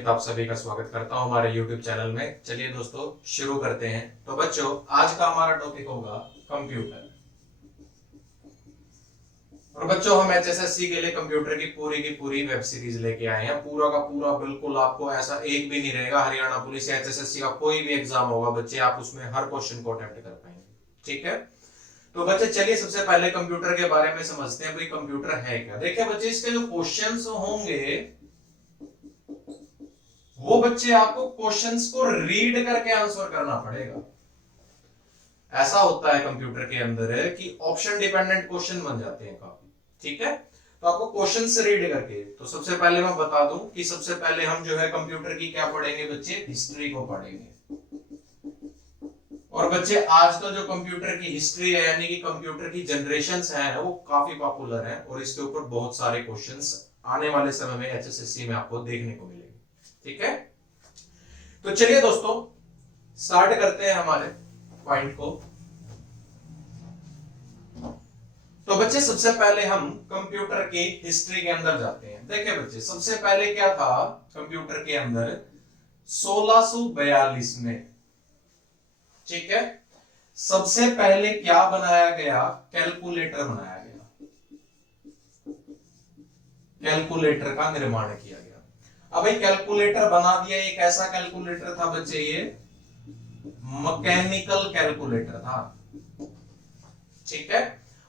सुमित आप सभी का स्वागत करता हूं हमारे YouTube चैनल में। चलिए दोस्तों शुरू करते हैं। तो बच्चों आज का हमारा टॉपिक होगा कंप्यूटर। और बच्चों हम HSSC के लिए कंप्यूटर की पूरी वेब सीरीज लेके आए हैं। पूरा का पूरा बिल्कुल आपको ऐसा एक भी नहीं रहेगा। हरियाणा पुलिस या HSSC का कोई भी एग्जाम होगा बच्चे आप उसमें हर क्वेश्चन को अटेम्प्ट कर पाएंगे। ठीक है, तो बच्चे चलिए सबसे पहले कंप्यूटर के बारे में समझते हैं। भाई कंप्यूटर है क्या। देखिए बच्चे इसके जो क्वेश्चंस होंगे वो बच्चे आपको क्वेश्चंस को रीड करके आंसर करना पड़ेगा। ऐसा होता है कंप्यूटर के अंदर है कि ऑप्शन डिपेंडेंट क्वेश्चन बन जाते हैं काफी। ठीक है, तो आपको क्वेश्चंस रीड करके, तो सबसे पहले मैं बता दूं कि सबसे पहले हम जो है कंप्यूटर की क्या पढ़ेंगे बच्चे, हिस्ट्री को पढ़ेंगे। और बच्चे आज का जो कंप्यूटर की हिस्ट्री है यानी कि कंप्यूटर की जनरेशंस हैं वो काफी पॉपुलर है और इसके ऊपर बहुत सारे क्वेश्चंस आने वाले समय में HSSC में आपको देखने को मिलेंगे। ठीक है, तो चलिए दोस्तों स्टार्ट करते हैं हमारे पॉइंट को। तो बच्चे सबसे पहले हम कंप्यूटर की हिस्ट्री के अंदर जाते हैं। देखिए बच्चे सबसे पहले क्या था कंप्यूटर के अंदर 1642 में। ठीक है, सबसे पहले क्या बनाया गया, कैलकुलेटर बनाया गया। कैलकुलेटर का निर्माण किया गया। अब भाई कैलकुलेटर बना दिया, एक ऐसा कैलकुलेटर था बच्चे, ये मैकेनिकल कैलकुलेटर था। ठीक है,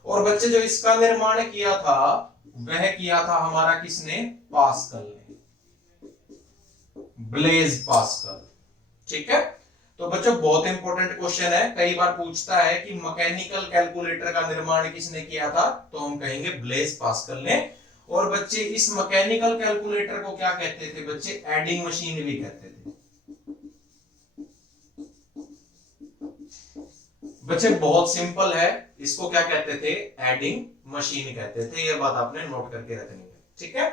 और बच्चे जो इसका निर्माण किया था वह किया था हमारा किसने, पास्कल ने, ब्लेज पास्कल। ठीक है, तो बच्चों बहुत इंपॉर्टेंट क्वेश्चन है, कई बार पूछता है कि मैकेनिकल कैलकुलेटर का निर्माण किसने किया था, तो हम कहेंगे ब्लेज पास्कल ने। और बच्चे इस मैकेनिकल कैलकुलेटर को क्या कहते थे बच्चे, एडिंग मशीन भी कहते थे। बच्चे बहुत सिंपल है, इसको क्या कहते थे, एडिंग मशीन कहते थे। ये बात आपने नोट करके रखनी है। ठीक है,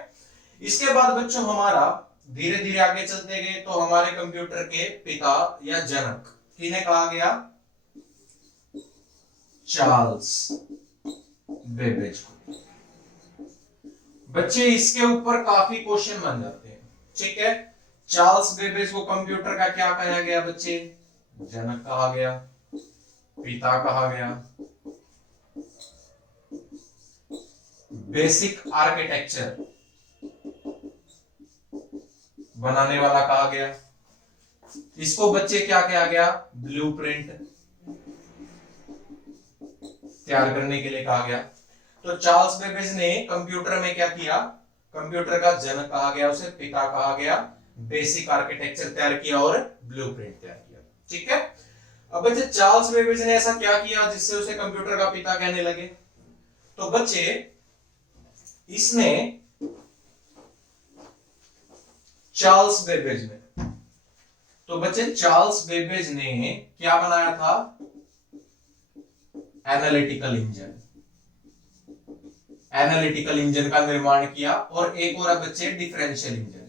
इसके बाद बच्चों हमारा धीरे धीरे आगे चलते गए तो हमारे कंप्यूटर के पिता या जनक किन्हें कहा गया, चार्ल्स बेबेज को। बच्चे इसके ऊपर काफी क्वेश्चन बन जाते हैं। ठीक है, चार्ल्स बेबेज को कंप्यूटर का क्या कहा गया बच्चे, जनक कहा गया, पिता कहा गया, बेसिक आर्किटेक्चर बनाने वाला कहा गया, इसको बच्चे क्या कहा गया, ब्लूप्रिंट तैयार करने के लिए कहा गया। तो चार्ल्स बेबेज ने कंप्यूटर में क्या किया, कंप्यूटर का जनक कहा गया, उसे पिता कहा गया, बेसिक आर्किटेक्चर तैयार किया और ब्लूप्रिंट तैयार किया। ठीक है, अब बच्चे चार्ल्स बेबेज ने ऐसा क्या किया जिससे उसे कंप्यूटर का पिता कहने लगे, तो बच्चे इसने चार्ल्स बेबेज ने, तो बच्चे चार्ल्स बेबेज ने क्या बनाया था, एनालिटिकल इंजन। एनालिटिकल इंजन का निर्माण किया। और एक और बच्चे डिफरेंशियल इंजन।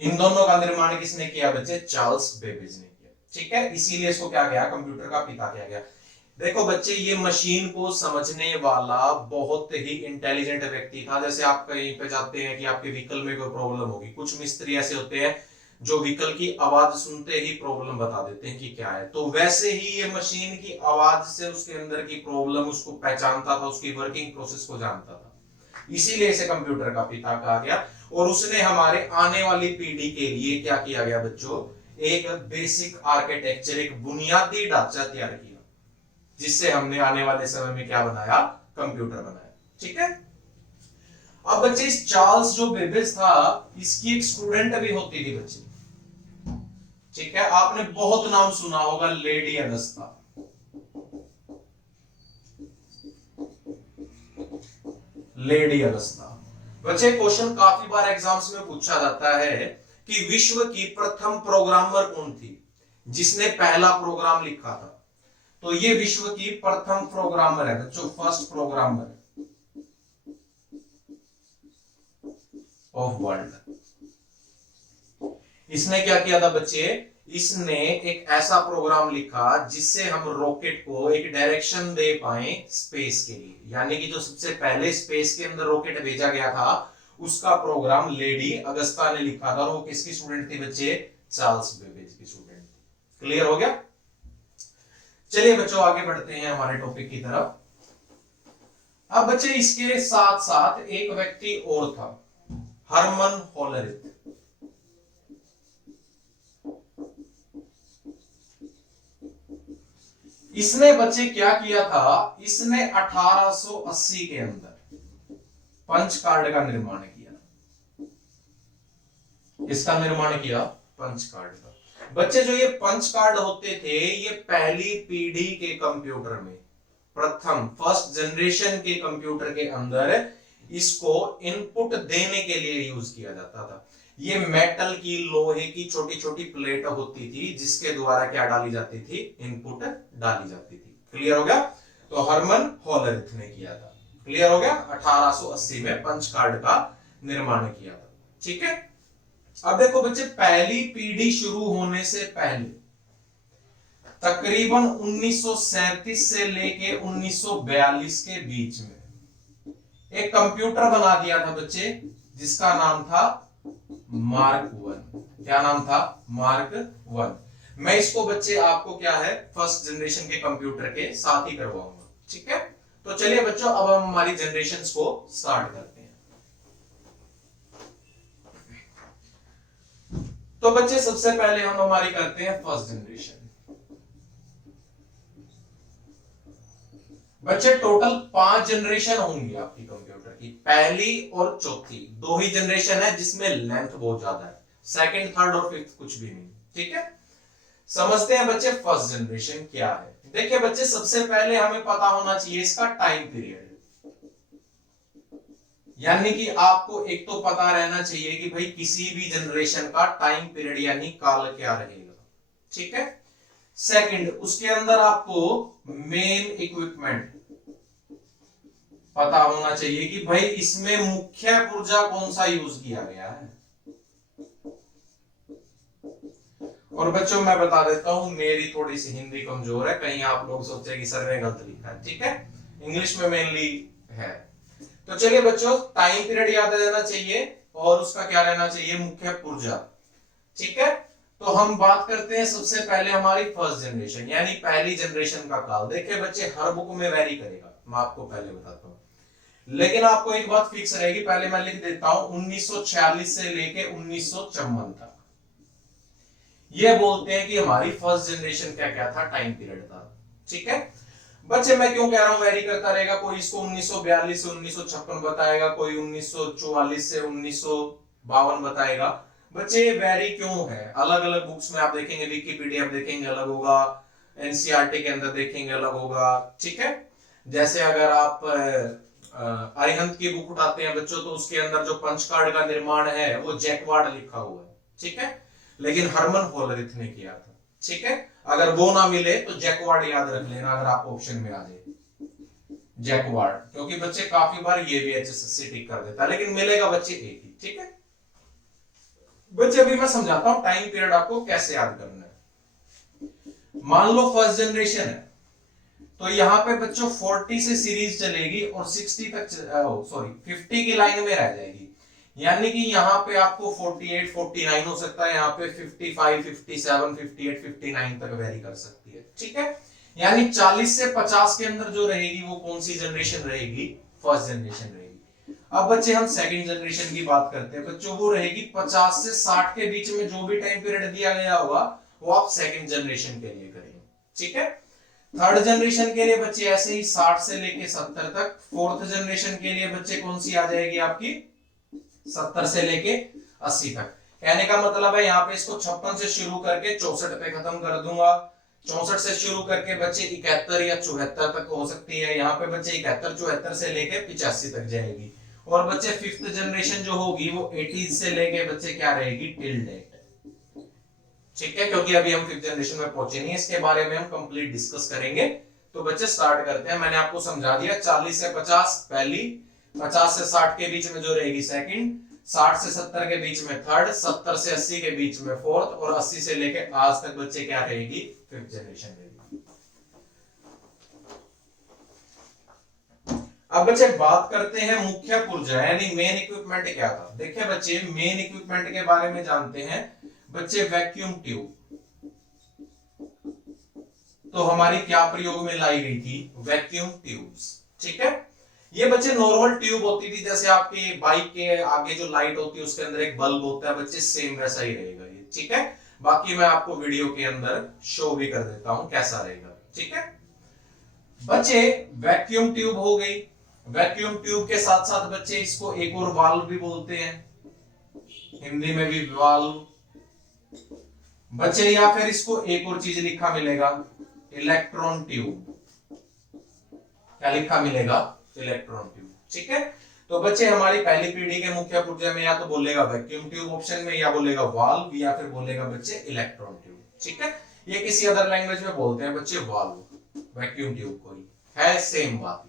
इन दोनों का निर्माण किसने किया बच्चे, चार्ल्स बेबेज ने किया। ठीक है, इसीलिए इसको क्या गया, कंप्यूटर का पिता किया गया। देखो बच्चे ये मशीन को समझने वाला बहुत ही इंटेलिजेंट व्यक्ति था। जैसे आप कहीं पे जाते हैं कि आपके व्हीकल में कोई प्रॉब्लम होगी, कुछ मिस्त्री ऐसे होते हैं जो व्हीकल की आवाज सुनते ही प्रॉब्लम बता देते हैं कि क्या है, तो वैसे ही ये मशीन की आवाज से उसके अंदर की प्रॉब्लम उसको पहचानता था, उसकी वर्किंग प्रोसेस को जानता था। इसीलिए इसे कंप्यूटर का पिता कहा गया। और उसने हमारे आने वाली पीढ़ी के लिए क्या किया गया बच्चों, एक बेसिक आर्किटेक्चर, एक बुनियादी ढांचा तैयार किया, जिससे हमने आने वाले समय में क्या बनाया, कंप्यूटर बनाया। ठीक है, अब बच्चे इस चार्ल्स जो बेबेज था इसकी एक स्टूडेंट भी होती थी बच्चे। ठीक है, आपने बहुत नाम सुना होगा, लेडी अगस्ता। Lady Augusta. बच्चे क्वेश्चन काफी बार एग्जाम्स में पूछा जाता है कि विश्व की प्रथम प्रोग्रामर कौन थी, जिसने पहला प्रोग्राम लिखा था। तो ये विश्व की प्रथम प्रोग्रामर है बच्चों, फर्स्ट प्रोग्रामर ऑफ वर्ल्ड। इसने क्या किया था बच्चे, इसने एक ऐसा प्रोग्राम लिखा जिससे हम रॉकेट को एक डायरेक्शन दे पाए स्पेस के लिए, यानी कि जो सबसे पहले स्पेस के अंदर रॉकेट भेजा गया था उसका प्रोग्राम लेडी अगस्ता ने लिखा था, और वो किसकी स्टूडेंट थी बच्चे? चार्ल्स बेबेज की स्टूडेंट थी। क्लियर हो गया? चलिए बच्चों आगे बढ़ते हैं हमारे टॉपिक की तरफ। अब बच्चे इसके साथ साथ एक व्यक्ति और था, हरमन होलरिथ। इसने बच्चे क्या किया था, इसने 1880 के अंदर पंच कार्ड का निर्माण किया। इसका निर्माण किया पंच कार्ड का। बच्चे जो ये पंच कार्ड होते थे ये पहली पीढ़ी के कंप्यूटर में, प्रथम फर्स्ट जनरेशन के कंप्यूटर के अंदर इसको इनपुट देने के लिए यूज किया जाता था। ये मेटल की, लोहे की छोटी छोटी प्लेट होती थी जिसके द्वारा क्या डाली जाती थी? इनपुट डाली जाती थी। क्लियर हो गया? तो हरमन होलरिथ ने किया था। क्लियर हो गया? 1880 में पंच कार्ड का निर्माण किया था। ठीक है, अब देखो बच्चे, पहली पीढ़ी शुरू होने से पहले तकरीबन 1937 से लेके 1942 के बीच में एक कंप्यूटर बना दिया था बच्चे, जिसका नाम था मार्क 1। क्या नाम था? मार्क 1। मैं इसको बच्चे आपको क्या है, फर्स्ट जनरेशन के कंप्यूटर के साथ ही करवाऊंगा। ठीक है, तो चलिए बच्चों अब हम हमारी जनरेशंस को स्टार्ट करते हैं। तो बच्चे सबसे पहले हम हमारी करते हैं फर्स्ट जनरेशन। बच्चे टोटल 5 जनरेशन होंगी आपकी कंप्यूटर की, पहली और चौथी। 2 ही जनरेशन है जिसमें लेंथ बहुत ज्यादा है, सेकंड, थर्ड और फिफ्थ कुछ भी नहीं। ठीक है, समझते हैं बच्चे फर्स्ट जनरेशन क्या है। देखिए बच्चे, सबसे पहले हमें पता होना चाहिए इसका टाइम पीरियड, यानी कि आपको एक तो पता रहना चाहिए कि भाई किसी भी जनरेशन का टाइम पीरियड यानी काल क्या रहेगा। ठीक है, सेकंड, उसके अंदर आपको मेन इक्विपमेंट पता होना चाहिए कि भाई इसमें मुख्य पुर्जा कौन सा यूज किया गया है। और बच्चों मैं बता देता हूं, मेरी थोड़ी सी हिंदी कमजोर है, कहीं आप लोग सोचे कि सर ने गलत लिखा है। ठीक है, इंग्लिश में मेनली है। तो चलिए बच्चों, टाइम पीरियड याद रहना चाहिए और उसका क्या रहना चाहिए? मुख्य पुर्जा। ठीक है, तो हम बात करते हैं सबसे पहले हमारी फर्स्ट जनरेशन यानी पहली जनरेशन का काल। देखिए बच्चे, हर बुक में वेरी करेगा, मैं आपको पहले बताता हूं, लेकिन आपको एक बात फिक्स रहेगी, पहले मैं लिख देता हूं 1946 से लेके 1954 तक। ये बोलते हैं कि हमारी फर्स्ट जनरेशन क्या क्या था, टाइम पीरियड था। ठीक है बच्चे, मैं क्यों कह रहा हूं वेरी करता रहेगा, कोई इसको 1942 से 1956 बताएगा, कोई 1944 से 1952 बताएगा। बच्चे वेरी क्यों है, अलग अलग बुक्स में आप देखेंगे, विकिपीडिया आप देखेंगे अलग होगा, एनसीईआरटी के अंदर देखेंगे अलग होगा। ठीक है, जैसे अगर आप अरिहंत की बुक उठाते हैं बच्चों, तो उसके अंदर जो पंच कार्ड का निर्माण है वो जैकवार्ड लिखा हुआ है। ठीक है, लेकिन हरमन होलरिथ ने किया था। ठीक है, अगर वो ना मिले तो जैकवार्ड याद रख लेना, अगर आप ऑप्शन में आ जाए जैकवार्ड, क्योंकि बच्चे काफी बार ये भी एचएसएससी टिक कर देता है, लेकिन मिलेगा बच्चे एक ही। ठीक है बच्चे, अभी मैं समझाता हूं टाइम पीरियड आपको कैसे याद करना है। मान लो फर्स्ट जनरेशन है, तो यहां पे बच्चों 40 से सीरीज चलेगी और 60 तक, सॉरी 50 की लाइन में रह जाएगी, यानी कि यहां पे आपको 48, 49 हो सकता है, यहाँ पे 55, 57, 58, 59 तक वेरी कर सकती है। ठीक है, यानी 40 से 50 के अंदर जो रहेगी वो कौन सी जनरेशन रहेगी? फर्स्ट जनरेशन रहेगी। अब बच्चे हम सेकंड जनरेशन की बात करते हैं बच्चों, वो रहेगी 50 से 60 के बीच में, जो भी टाइम पीरियड दिया गया होगा वो आप सेकंड जनरेशन के लिए करेंगे। ठीक है, थर्ड जनरेशन के लिए बच्चे ऐसे ही 60 से लेके 70 तक। फोर्थ जनरेशन के लिए बच्चे कौन सी आ जाएगी आपकी? 70 से लेके 80 तक। कहने का मतलब है यहाँ पे इसको 56 से शुरू करके 64 पे खत्म कर दूंगा, 64 से शुरू करके बच्चे 71 या 74 तक हो सकती है, यहाँ पे बच्चे 71, 74 से लेके 85 तक जाएगी। और बच्चे फिफ्थ जनरेशन जो होगी वो 80 से लेके बच्चे क्या रहेगी? Till date. ठीक है, क्योंकि अभी हम फिफ्थ जनरेशन में पहुंचे नहीं, इसके बारे में हम कंप्लीट डिस्कस करेंगे। तो बच्चे स्टार्ट करते हैं। मैंने आपको समझा दिया, 40 से 50 पहली, 50 से 60 के बीच में जो रहेगी सेकंड, 60 से 70 के बीच में थर्ड, 70 से 80 के बीच में फोर्थ, और 80 से लेके आज तक बच्चे क्या रहेगी, फिफ्थ जनरेशन रहेगी। अब बच्चे बात करते हैं मुख्य पुर्जा यानी मेन इक्विपमेंट क्या था। देखिए बच्चे मेन इक्विपमेंट के बारे में जानते हैं बच्चे। वैक्यूम ट्यूब तो हमारी क्या प्रयोग में लाई गई थी, वैक्यूम ट्यूब्स। ठीक है, ये बच्चे नॉर्मल ट्यूब होती थी, जैसे आपके बाइक के आगे जो लाइट होती है उसके अंदर एक बल्ब होता है बच्चे, सेम वैसा ही रहेगा ये। ठीक है, बाकी मैं आपको वीडियो के अंदर शो भी कर देता हूं कैसा रहेगा। ठीक है बच्चे, वैक्यूम ट्यूब हो गई। वैक्यूम ट्यूब के साथ साथ बच्चे इसको एक और वाल्व भी बोलते हैं, हिंदी में भी वाल्व बच्चे, या फिर इसको एक और चीज लिखा मिलेगा, इलेक्ट्रॉन ट्यूब। क्या लिखा मिलेगा, इलेक्ट्रॉन ट्यूब। ठीक है, तो बच्चे हमारी पहली पीढ़ी के मुख्य पुर्जे में या तो बोलेगा वैक्यूम ट्यूब ऑप्शन में, या बोलेगा वाल्व, या फिर बोलेगा बच्चे इलेक्ट्रॉन ट्यूब। ठीक है, ये किसी अदर लैंग्वेज में बोलते हैं बच्चे वाल्व, वैक्यूम ट्यूब को ही है, सेम बात।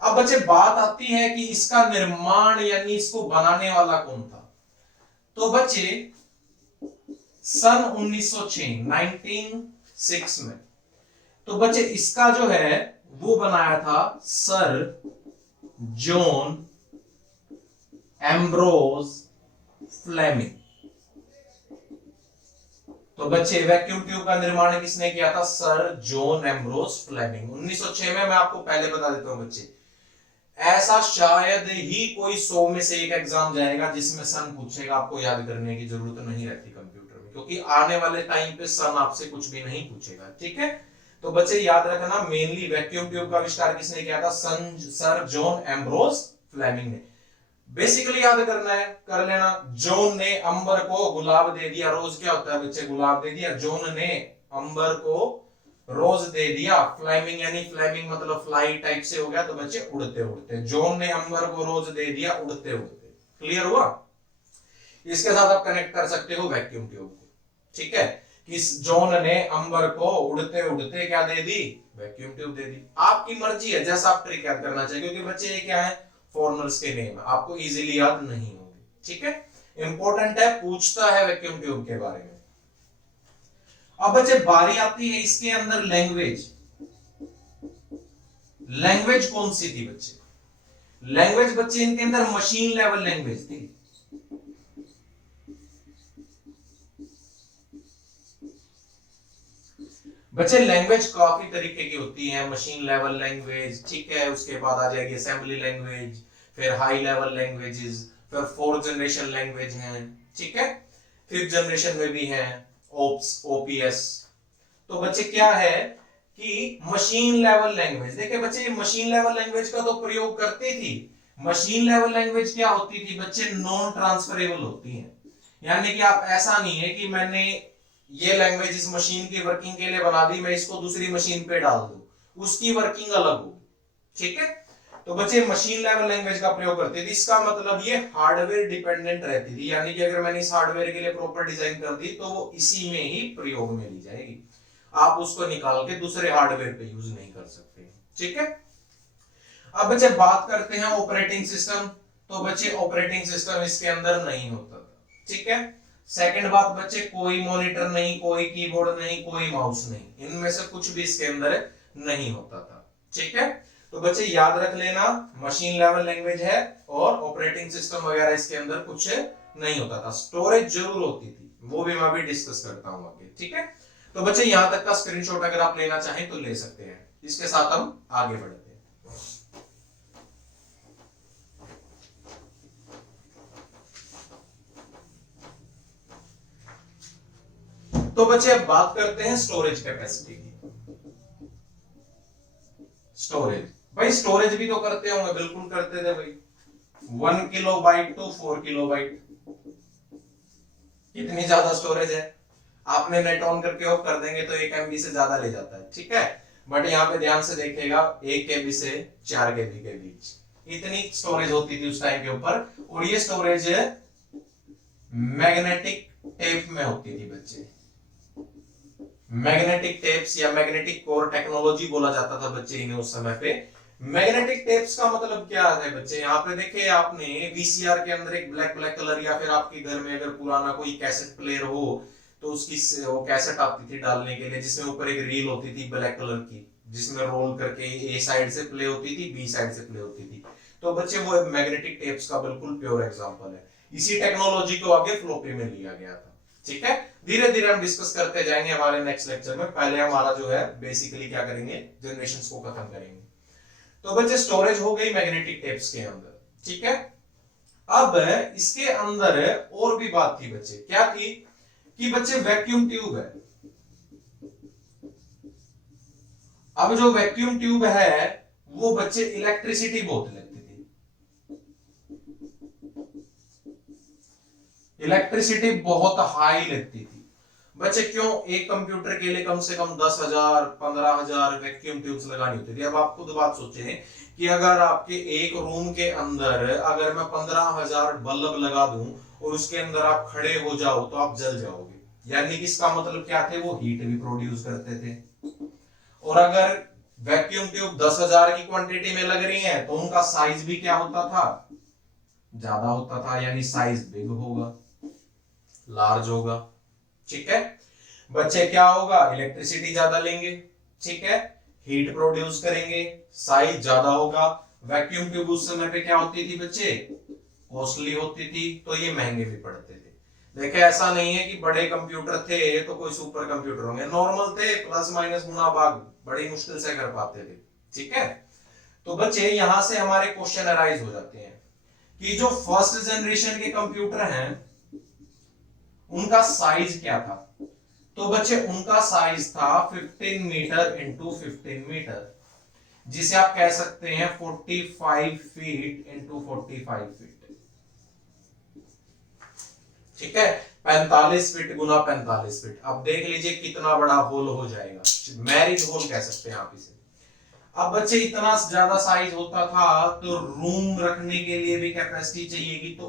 अब बच्चे बात आती है कि इसका निर्माण यानी इसको बनाने वाला कौन था। तो बच्चे सन 1906 1906 में, तो बच्चे इसका जो है वो बनाया था सर जॉन एम्ब्रोज फ्लेमिंग। तो बच्चे वैक्यूम ट्यूब का निर्माण किसने किया था, सर जॉन एम्ब्रोज फ्लेमिंग 1906 में। मैं आपको पहले बता देता हूं बच्चे, ऐसा शायद ही कोई 100 में से एक एग्जाम जाएगा जिसमें सन पूछेगा, आपको याद करने की जरूरत नहीं रहती कंप्यूटर में, क्योंकि आने वाले टाइम पे सन आपसे कुछ भी नहीं पूछेगा। ठीक है, तो बच्चे याद रखना मेनली वैक्यूम ट्यूब का आविष्कार किसने किया था, सर जॉन एम्ब्रोज फ्लेमिंग ने। बेसिकली याद करना है, कर लेना। जॉन ने अंबर को गुलाब दे दिया, रोज क्या होता है बच्चे, गुलाब दे दिया। जॉन ने अंबर को रोज दे दिया, फ्लाइंग यानी फ्लाइंग मतलब फ्लाई टाइप से हो गया, तो बच्चे उड़ते उड़ते। जॉन ने अंबर को रोज दे दिया, उड़ते उड़ते। क्लियर हुआ, इसके साथ आप कनेक्ट कर सकते हो वैक्यूम ट्यूब को। ठीक है, कि जॉन ने अंबर को उड़ते उड़ते क्या दे दी, वैक्यूम ट्यूब दे दी। आपकी मर्जी है जैसा आप ट्रिक याद करना चाहिए, क्योंकि बच्चे ये क्या है, फॉरनर्स के नेम है, आपको इजीली याद नहीं होगी। ठीक है, इंपॉर्टेंट है, पूछता है वैक्यूम ट्यूब के बारे में। अब बच्चे बारी आती है इसके अंदर लैंग्वेज। लैंग्वेज कौन सी थी बच्चे, लैंग्वेज बच्चे इनके अंदर मशीन लेवल लैंग्वेज थी। बच्चे लैंग्वेज काफी तरीके की होती है, मशीन लेवल लैंग्वेज, ठीक है, उसके बाद आ जाएगी असेंबली लैंग्वेज, फिर हाई लेवल लैंग्वेजेस, फिर फोर्थ जनरेशन लैंग्वेज है। ठीक है, फिफ्थ जनरेशन में भी है ओप्स, ओपीएस। तो बच्चे क्या है कि मशीन लेवल लैंग्वेज, देखिए बच्चे ये मशीन लेवल लैंग्वेज का तो प्रयोग करती थी। मशीन लेवल लैंग्वेज क्या होती थी बच्चे, नॉन ट्रांसफरेबल होती है। यानी कि आप ऐसा नहीं है कि मैंने ये लैंग्वेज इस मशीन की वर्किंग के लिए बना दी, मैं इसको दूसरी मशीन पे डाल दूं, उसकी वर्किंग अलग होगी। ठीक है, तो बच्चे मशीन लेवल लैंग्वेज का प्रयोग करते थे। इसका मतलब ये हार्डवेयर डिपेंडेंट रहती थी, यानी कि अगर मैंने इस हार्डवेयर के लिए प्रॉपर डिजाइन कर दी तो वो इसी में ही प्रयोग में ली जाएगी, आप उसको निकाल के दूसरे हार्डवेयर पे यूज नहीं कर सकते। ठीक है, अब बच्चे बात करते हैं ऑपरेटिंग सिस्टम। तो बच्चे ऑपरेटिंग सिस्टम इसके अंदर नहीं होता था। ठीक है, सेकंड बात बच्चे, कोई मॉनिटर नहीं, कोई कीबोर्ड नहीं, कोई माउस नहीं, इनमें से कुछ भी इसके अंदर नहीं होता था। ठीक है, तो बच्चे याद रख लेना, मशीन लेवल लैंग्वेज है और ऑपरेटिंग सिस्टम वगैरह इसके अंदर कुछ नहीं होता था। स्टोरेज जरूर होती थी, वो भी मैं अभी डिस्कस करता हूं आगे। ठीक है, तो बच्चे यहां तक का स्क्रीनशॉट अगर आप लेना चाहें तो ले सकते हैं। इसके साथ हम आगे बढ़ते हैं। तो बच्चे अब बात करते हैं स्टोरेज कैपेसिटी की। स्टोरेज, भाई स्टोरेज भी तो करते होंगे, बिल्कुल करते थे भाई। 1 किलोबाइट टू 4 किलोबाइट, कितनी ज्यादा स्टोरेज है, आपने नेट ऑन करके ऑफ कर देंगे तो 1 MB से ज्यादा ले जाता है। ठीक है, बट यहाँ पे ध्यान से देखिएगा 1 KB से 4 KB के बीच इतनी स्टोरेज होती थी उस टाइम के ऊपर। और ये स्टोरेज मैग्नेटिक टेप में होती थी बच्चे। मैग्नेटिक टेप्स या मैग्नेटिक कोर टेक्नोलॉजी बोला जाता था बच्चे इन्हें उस समय पे। मैग्नेटिक टेप्स का मतलब क्या है बच्चे, यहाँ पे देखे आपने वीसीआर के अंदर एक ब्लैक ब्लैक कलर, या फिर आपके घर में अगर पुराना कोई कैसेट प्लेयर हो तो उसकी वो कैसेट आती थी डालने के लिए, जिसमें ऊपर एक रील होती थी ब्लैक कलर की, जिसमें रोल करके ए साइड से प्ले होती थी, बी साइड से प्ले होती थी। तो बच्चे वो मैग्नेटिक टेप्स का बिल्कुल प्योर एग्जांपल है। इसी टेक्नोलॉजी को आगे फ्लोपी में लिया गया था। ठीक है, धीरे धीरे हम डिस्कस करते जाएंगे हमारे नेक्स्ट लेक्चर में। पहले हमारा जो है बेसिकली क्या करेंगे, जनरेशंस को खत्म करेंगे। तो बच्चे स्टोरेज हो गई मैग्नेटिक टेप्स के अंदर। ठीक है, अब इसके अंदर और भी बात थी बच्चे, क्या थी कि बच्चे वैक्यूम ट्यूब है। अब जो वैक्यूम ट्यूब है वो बच्चे इलेक्ट्रिसिटी बहुत लगती थी, इलेक्ट्रिसिटी बहुत हाई लगती थी बच्चे। क्यों? एक कंप्यूटर के लिए कम से कम 10,000 15,000 वैक्यूम ट्यूब्स लगानी होती थी। अब आप खुद बात सोचें कि अगर आपके एक रूम के अंदर अगर मैं 15,000 बल्ब लगा दूं और उसके अंदर आप खड़े हो जाओ तो आप जल जाओगे। यानी कि इसका मतलब क्या थे, वो हीट भी प्रोड्यूस करते थे। और अगर वैक्यूम ट्यूब 10,000 की क्वांटिटी में लग रही है तो उनका साइज भी क्या होता था, ज्यादा होता था, यानी साइज बिग होगा, लार्ज होगा। ठीक है बच्चे, क्या होगा, इलेक्ट्रिसिटी ज्यादा लेंगे। ठीक है, हीट प्रोड्यूस करेंगे, साइज ज्यादा होगा। वैक्यूम ट्यूब उस समय पे क्या होती थी बच्चे, कॉस्टली होती थी, तो ये महंगे भी पड़ते थे। देखिए ऐसा नहीं है कि बड़े कंप्यूटर थे तो कोई सुपर कंप्यूटर होंगे, नॉर्मल थे, प्लस माइनस गुना भाग बड़ी मुश्किल से कर पाते थे। ठीक है, तो बच्चे यहां से हमारे क्वेश्चन अराइज हो जाते हैं कि जो फर्स्ट जनरेशन के कंप्यूटर हैं उनका साइज क्या था। तो बच्चे उनका साइज था 15 मीटर इंटू 15 मीटर, जिसे आप कह सकते हैं 45 फीट इंटू 45 फीट। ठीक है, 45 फीट गुना 45 फीट। अब देख लीजिए कितना बड़ा होल हो जाएगा, मैरिज होल कह सकते हैं आप इसे। अब बच्चे इतना ज्यादा साइज होता था तो रूम रखने के लिए भी कैपेसिटी चाहिएगी। तो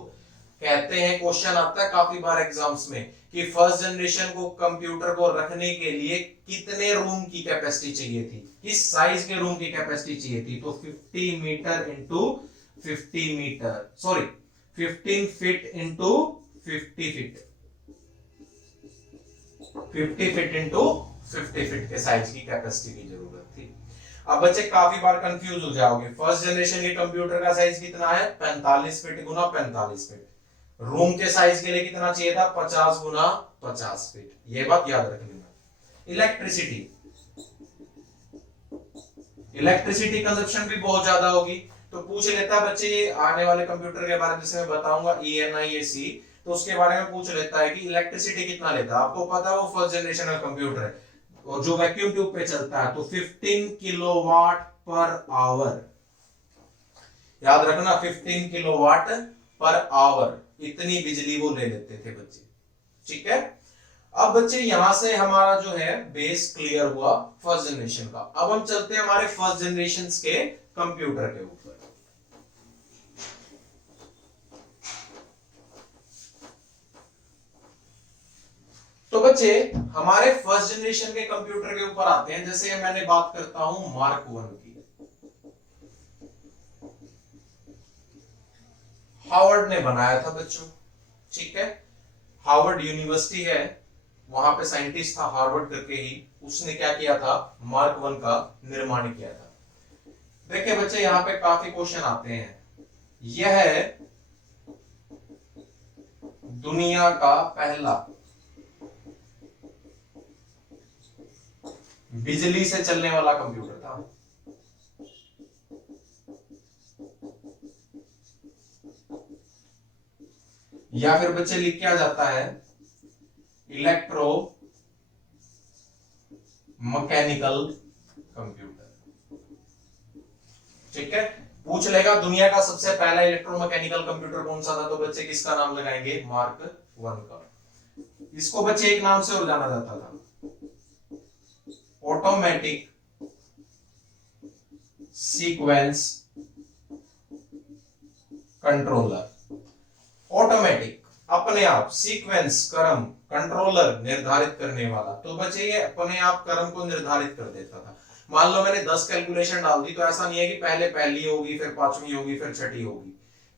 कहते हैं, क्वेश्चन आता है काफी बार एग्जाम्स में कि फर्स्ट जनरेशन को कंप्यूटर को रखने के लिए कितने रूम की कैपेसिटी चाहिए थी, किस साइज के रूम की कैपेसिटी चाहिए थी। तो 50 metre into 50 metre, sorry 15 feet into 50 feet, 50 feet into 50 feet के साइज की कैपेसिटी की जरूरत थी। अब बच्चे काफी बार कंफ्यूज हो जाओगे, फर्स्ट जनरेशन के कंप्यूटर का साइज कितना है, 45 फीट गुना 45 फीट। रूम के साइज के लिए कितना चाहिए था, 50 गुना 50 फीट। ये बात याद रखनी है। इलेक्ट्रिसिटी, इलेक्ट्रिसिटी कंजप्शन भी बहुत ज्यादा होगी। तो पूछ लेता है बच्चे आने वाले कंप्यूटर के बारे में, जैसे मैं बताऊंगा ENIAC, तो उसके बारे में पूछ लेता है कि इलेक्ट्रिसिटी कितना लेता है। आपको पता है वो फर्स्ट जनरेशन का कंप्यूटर है और जो वैक्यूम ट्यूब पे चलता है, तो 15 किलोवाट पर आवर। याद रखना 15 किलोवाट पर आवर, इतनी बिजली वो ले लेते थे बच्चे। ठीक है, अब बच्चे यहां से हमारा जो है बेस क्लियर हुआ फर्स्ट जनरेशन का। अब हम चलते हैं हमारे फर्स्ट जनरेशन के कंप्यूटर के ऊपर। तो बच्चे हमारे फर्स्ट जनरेशन के कंप्यूटर के ऊपर आते हैं। जैसे मैंने बात करता हूं मार्क 1 की, हार्वर्ड ने बनाया था बच्चों। ठीक है, हार्वर्ड यूनिवर्सिटी है, वहां पे साइंटिस्ट था हार्वर्ड करके ही, उसने क्या किया था, मार्क 1 का निर्माण किया था। देखिए बच्चे यहां पे काफी क्वेश्चन आते हैं। यह है दुनिया का पहला बिजली से चलने वाला कंप्यूटर था। या फिर बच्चे लिख क्या जाता है, इलेक्ट्रो मैकेनिकल कंप्यूटर। ठीक है, पूछ लेगा दुनिया का सबसे पहला इलेक्ट्रोमैकेनिकल कंप्यूटर कौन सा था, तो बच्चे किसका नाम लगाएंगे, मार्क 1 का। इसको बच्चे एक नाम से और जाना जाता था, ऑटोमेटिक सीक्वेंस कंट्रोलर। ऑटोमेटिक अपने आप, सीक्वेंस क्रम, कंट्रोलर निर्धारित करने वाला। तो बच्चे ये अपने आप क्रम को निर्धारित कर देता था। मान लो मैंने 10 कैलकुलेशन डाल दी, तो ऐसा नहीं है कि पहले पहली होगी, फिर पांचवी होगी, फिर छठी होगी।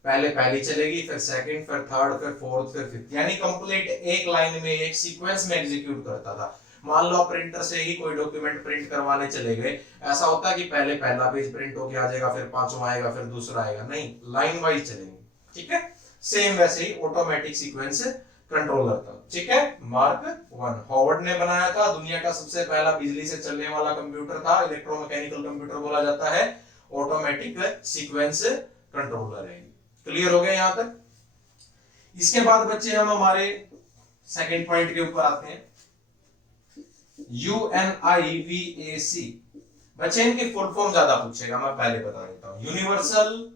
पहले पहली चलेगी, फिर सेकंड, फिर थर्ड, फिर फोर्थ, फिर फिफ्थ, यानी कंप्लीट एक लाइन में, एक सीक्वेंस में एग्जीक्यूट करता था। मान लो आप प्रिंटर से ही कोई डॉक्यूमेंट प्रिंट करवाने चले गए, ऐसा होता है कि पहले पहला पेज प्रिंट होके आ जाएगा, फिर पांचवा आएगा, फिर दूसरा आएगा, नहीं, लाइन वाइज चलेंगे। ठीक है, सेम वैसे ही ऑटोमेटिक सीक्वेंस कंट्रोलर था। ठीक है, मार्क 1 हॉवर्ड ने बनाया था, दुनिया का सबसे पहला बिजली से चलने वाला कंप्यूटर था, इलेक्ट्रोमैकेनिकल कंप्यूटर बोला जाता है, ऑटोमेटिक सीक्वेंस कंट्रोलर है। क्लियर हो गया यहां तक? इसके बाद बच्चे हम हमारे सेकंड पॉइंट के ऊपर आते हैं, UNIVAC। बच्चे इनकी फुल फॉर्म ज्यादा पूछेगा, मैं पहले बता देता हूं। यूनिवर्सल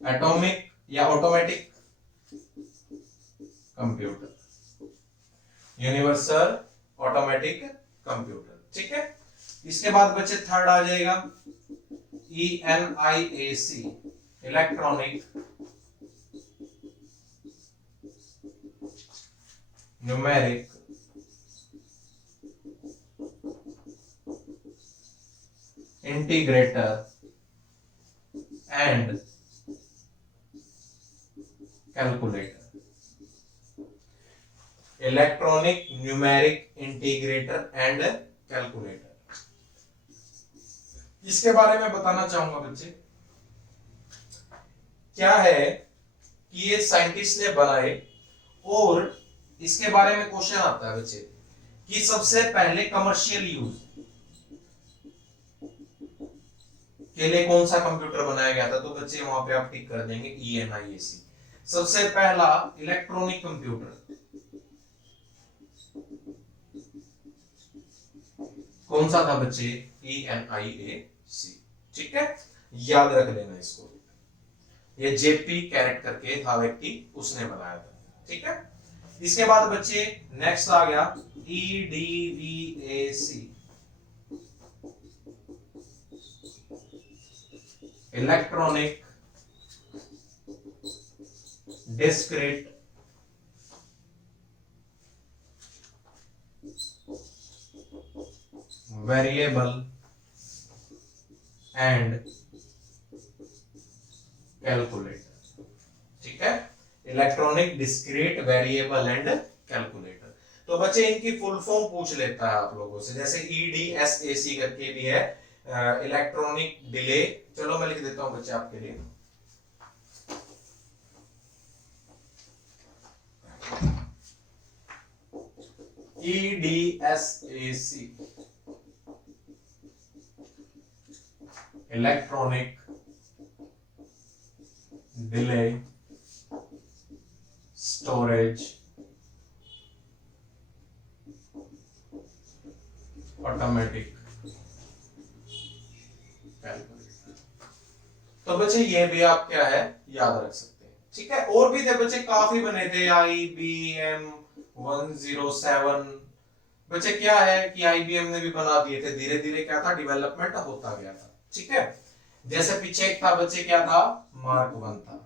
एटॉमिक या automatic computer, universal automatic computer. ठीक है, इसके बाद बच्चे थर्ड आ जाएगा ENIAC, electronic numeric integrator and calculator, electronic numeric integrator and calculator. इसके बारे में बताना चाहूंगा बच्चे, क्या है कि ये साइंटिस्ट ने बनाए, और इसके बारे में क्वेश्चन आता है बच्चे कि सबसे पहले कमर्शियल यूज के लिए कौन सा कंप्यूटर बनाया गया था, तो बच्चे वहां पे आप टिक कर देंगे ENIAC। सबसे पहला इलेक्ट्रॉनिक कंप्यूटर कौन सा था बच्चे? ENIAC। ठीक है, याद रख लेना इसको, ये JP कैरेट करके था व्यक्ति, उसने बनाया था। ठीक है, इसके बाद बच्चे नेक्स्ट आ गया EDVAC, electronic discrete variable and calculator. ठीक है, electronic discrete variable and calculator. तो बच्चे इनकी फुल फॉर्म पूछ लेता है आप लोगों से, जैसे EDSAC करके भी है, इलेक्ट्रॉनिक डिले। चलो मैं लिख देता हूं बच्चे आपके लिए, EDSAC, electronic delay storage automatic calculator. तो बच्चे ये भी आप क्या है याद रख सकते हैं। ठीक है, और भी थे बच्चे, काफी बने थे, IBM 107। बच्चे क्या है कि IBM ने भी बना दिए थे, धीरे धीरे क्या था, डेवलपमेंट होता गया था। ठीक है, जैसे पीछे एक था बच्चे, क्या था, मार्क 1 था।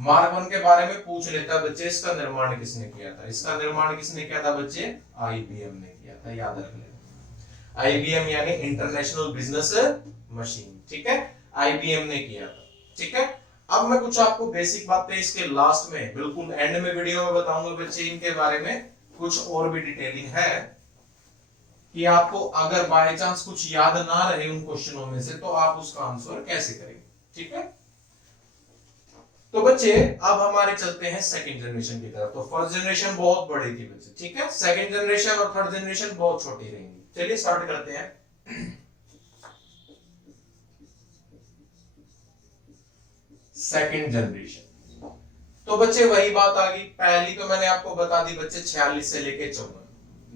मार्क 1 के बारे में पूछ लेता बच्चे, इसका निर्माण किसने किया था? इसका निर्माण किसने किया था बच्चे? IBM ने किया था, याद रख लेना। IBM यानी इंटरनेशनल बिजनेस मशीन। ठीक है, IBM ने किया था। ठीक है, अब मैं कुछ आपको बेसिक बातें इसके लास्ट में, बिल्कुल एंड में वीडियो में बताऊंगा बच्चे, इनके बारे में कुछ और भी डिटेलिंग है कि आपको अगर बाय चांस कुछ याद ना रहे उन क्वेश्चनों में से, तो आप उसका आंसर कैसे करेंगे। ठीक है, तो बच्चे अब हमारे चलते हैं सेकंड जनरेशन की तरफ। तो फर्स्ट जनरेशन बहुत बड़ी थी बच्चे, ठीक है, सेकंड जनरेशन और थर्ड जनरेशन बहुत छोटी रहेंगी। चलिए स्टार्ट करते हैं। सेकंड जनरेशन, तो बच्चे वही बात आ गई, पहली तो मैंने आपको बता दी बच्चे 46 से लेके 54।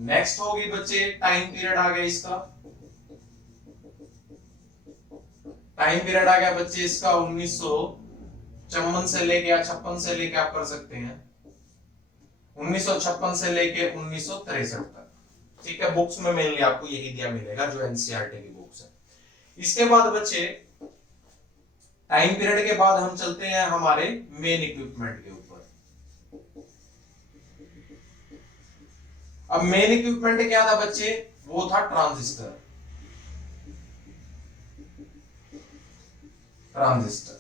नेक्स्ट होगी बच्चे, टाइम पीरियड आ गया इसका, टाइम पीरियड आ गया बच्चे इसका 1954 से लेके या 56 से लेके, आप कर सकते हैं 1956 से लेके 1963 तक। ठीक है, बुक्स में मेनली आपको यही दिया मिलेगा जो एनसीईआरटी की बुक्स है। इसके बाद बच्चे टाइम पीरियड के बाद हम चलते हैं हमारे मेन इक्विपमेंट के ऊपर। अब मेन इक्विपमेंट क्या था बच्चे, वो था ट्रांजिस्टर। ट्रांजिस्टर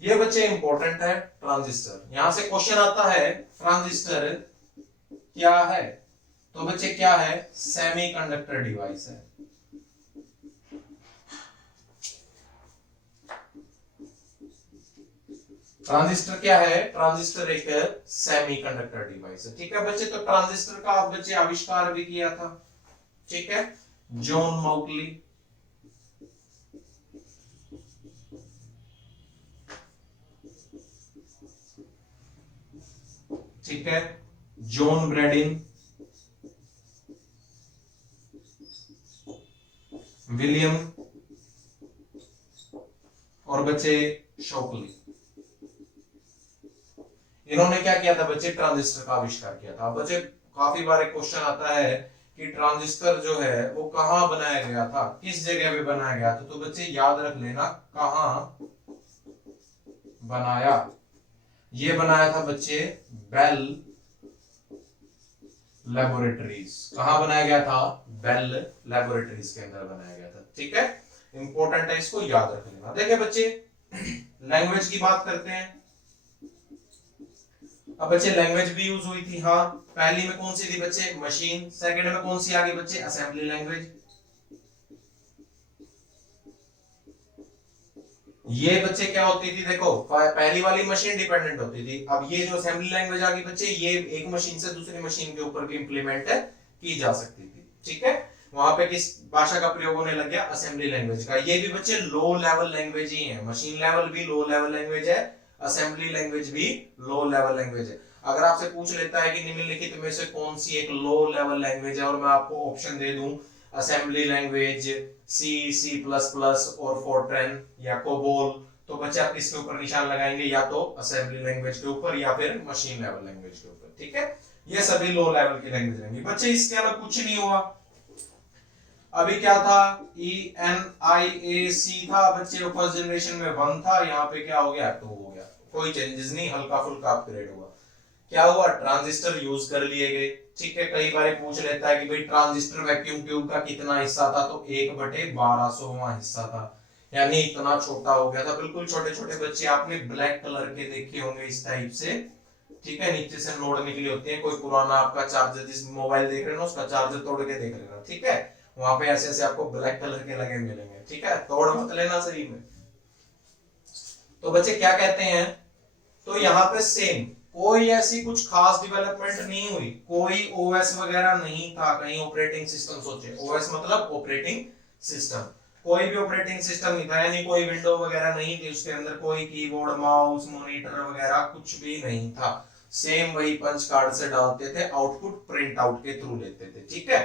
ये बच्चे इंपॉर्टेंट है। ट्रांजिस्टर यहां से क्वेश्चन आता है ट्रांजिस्टर क्या है, तो बच्चे क्या है, सेमीकंडक्टर डिवाइस है। ट्रांजिस्टर क्या है, ट्रांजिस्टर एक सेमीकंडक्टर डिवाइस है। ठीक है बच्चे, तो ट्रांजिस्टर का बच्चे आविष्कार भी किया था, ठीक है, जॉन मॉकली। ठीक है, जॉन ब्रैडिन, विलियम और बच्चे शॉकली। इन्होंने क्या किया था बच्चे, ट्रांजिस्टर का आविष्कार किया था। बच्चे काफी बार एक क्वेश्चन आता है कि ट्रांजिस्टर जो है वो कहां बनाया गया था, किस जगह पे बनाया गया था, तो बच्चे याद रख लेना कहां बनाया। ये बनाया था बच्चे बेल लेबोरेटरीज। कहां बनाया गया था, बेल लेबोरेटरीज के अंदर बनाया गया था। ठीक है, इंपॉर्टेंट है, इसको याद रख लेना। देखिए बच्चे लैंग्वेज की बात करते हैं। अब बच्चे लैंग्वेज भी यूज हुई थी, हाँ। पहली में कौन सी थी बच्चे, मशीन। सेकंड में कौन सी आ गई बच्चे, असेंबली लैंग्वेज। ये बच्चे क्या होती थी, देखो पहली वाली मशीन डिपेंडेंट होती थी। अब ये जो असेंबली लैंग्वेज आ गई बच्चे, ये एक मशीन से दूसरी मशीन के ऊपर भी इंप्लीमेंट की जा सकती थी। ठीक है, वहां पे किस भाषा का प्रयोग होने लग गया, असेंबली लैंग्वेज का। ये भी बच्चे लो लेवल लैंग्वेज ही है। मशीन लेवल भी लो लेवल लैंग्वेज है, असेंबली लैंग्वेज भी लो लेवल लैंग्वेज है। अगर आपसे पूछ लेता है कि निम्नलिखित में से कौन सी एक लो लेवल लैंग्वेज है, और मैं आपको ऑप्शन दे दूं असेंबली लैंग्वेज, सी, सी प्लस प्लस और फोर्ट्रैन या कोबोल, तो बच्चे आप किसके ऊपर निशान लगाएंगे, या तो असेंबली लैंग्वेज के ऊपर या फिर मशीन लेवल लैंग्वेज के ऊपर। ठीक है, ये सभी लो लेवल की लैंग्वेज रहेंगी बच्चे। इसके अलावा कुछ नहीं हुआ। अभी क्या था, ENIAC था बच्चे, फर्स्ट जनरेशन में 1 था, यहाँ पे क्या हो गया, 2 हो गया। कोई चेंजेस नहीं, हल्का फुल्का अपग्रेड हुआ। क्या हुआ, ट्रांजिस्टर यूज कर लिए गए। ठीक है, कई बार पूछ लेता है कि भाई ट्रांजिस्टर वैक्यूम ट्यूब का कितना हिस्सा था, तो 1/1200वां हिस्सा था, यानी इतना छोटा हो गया था। बिल्कुल छोटे छोटे बच्चे आपने ब्लैक कलर के देखे होंगे इस टाइप से। ठीक है, नीचे से नोड निकली होती है। कोई पुराना आपका चार्जर, जिस मोबाइल देख रहे हो ना, उसका चार्जर तोड़ के देख लेना। ठीक है, वहां पे ऐसे ऐसे आपको ब्लैक कलर के लगे मिलेंगे। ठीक है, तोड़ मत लेना सही में। तो बच्चे क्या कहते हैं, तो यहाँ पे सेम कोई ऐसी कुछ खास डेवलपमेंट नहीं हुई, कोई ओएस वगैरह नहीं था कहीं। ऑपरेटिंग सिस्टम सोचे, ओएस मतलब ऑपरेटिंग सिस्टम, कोई भी ऑपरेटिंग सिस्टम नहीं था, यानी कोई विंडो वगैरह नहीं थी उसके अंदर, कोई कीबोर्ड, माउस, मॉनिटर वगैरह कुछ भी नहीं था। सेम वही पंच कार्ड से डालते थे, आउटपुट प्रिंट आउट के थ्रू लेते थे। ठीक है,